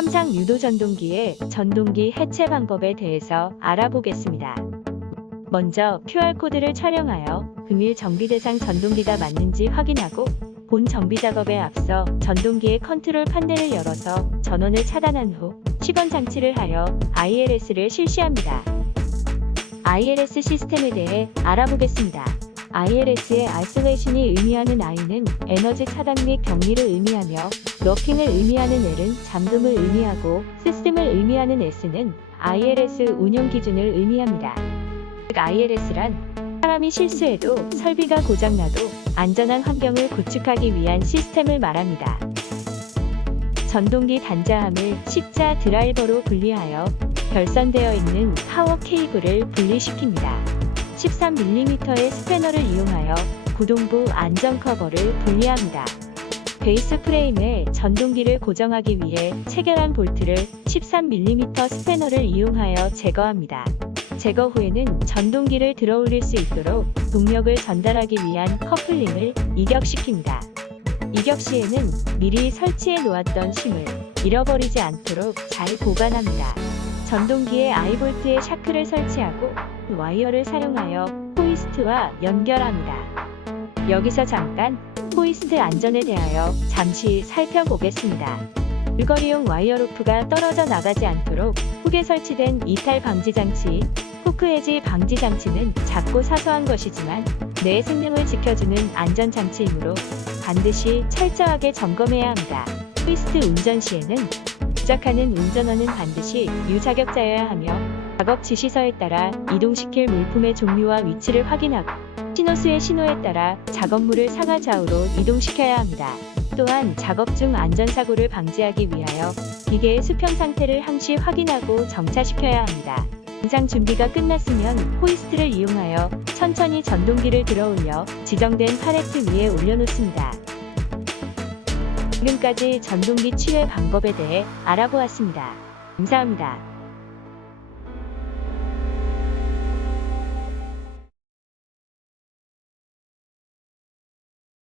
삼상 유도 전동기의 전동기 해체 방법에 대해서 알아보겠습니다. 먼저 QR코드를 촬영하여 금일 정비 대상 전동기가 맞는지 확인하고 본 정비 작업에 앞서 전동기의 컨트롤 판넬을 열어서 전원을 차단한 후 시건 장치를 하여 ILS를 실시합니다. ILS 시스템에 대해 알아보겠습니다. ILS의 아이솔레이션이 의미하는 I는 에너지 차단 및 격리를 의미하며 러핑을 의미하는 L은 잠금을 의미하고 시스템을 의미하는 S는 ILS 운영 기준을 의미합니다. 즉 ILS란 사람이 실수해도 설비가 고장나도 안전한 환경을 구축하기 위한 시스템을 말합니다. 전동기 단자함을 십자 드라이버로 분리하여 결선되어 있는 파워 케이블을 분리시킵니다. 13mm의 스패너를 이용하여 구동부 안전 커버를 분리합니다. 베이스 프레임에 전동기를 고정하기 위해 체결한 볼트를 13mm 스패너를 이용하여 제거합니다. 제거 후에는 전동기를 들어 올릴 수 있도록 동력을 전달하기 위한 커플링을 이격시킵니다. 이격 시에는 미리 설치해 놓았던 심을 잃어버리지 않도록 잘 보관합니다. 전동기에 아이볼트에 샤크를 설치하고 와이어를 사용하여 호이스트와 연결합니다. 여기서 잠깐 호이스트 안전에 대하여 잠시 살펴보겠습니다. 물거리용 와이어 로프가 떨어져 나가지 않도록 훅에 설치된 이탈 방지 장치, 후크 해지 방지 장치는 작고 사소한 것이지만 내 생명을 지켜주는 안전 장치이므로 반드시 철저하게 점검해야 합니다. 호이스트 운전 시에는 부착하는 운전원은 반드시 유자격자여야 하며 작업 지시서에 따라 이동시킬 물품의 종류와 위치를 확인하고 신호수의 신호에 따라 작업물을 상하 좌우로 이동시켜야 합니다. 또한 작업 중 안전사고를 방지하기 위하여 기계의 수평 상태를 항시 확인하고 정차시켜야 합니다. 인상 준비가 끝났으면 호이스트를 이용하여 천천히 전동기를 들어 올려 지정된 팔레트 위에 올려놓습니다. 지금까지 전동기 치유 방법에 대해 알아보았습니다. 감사합니다.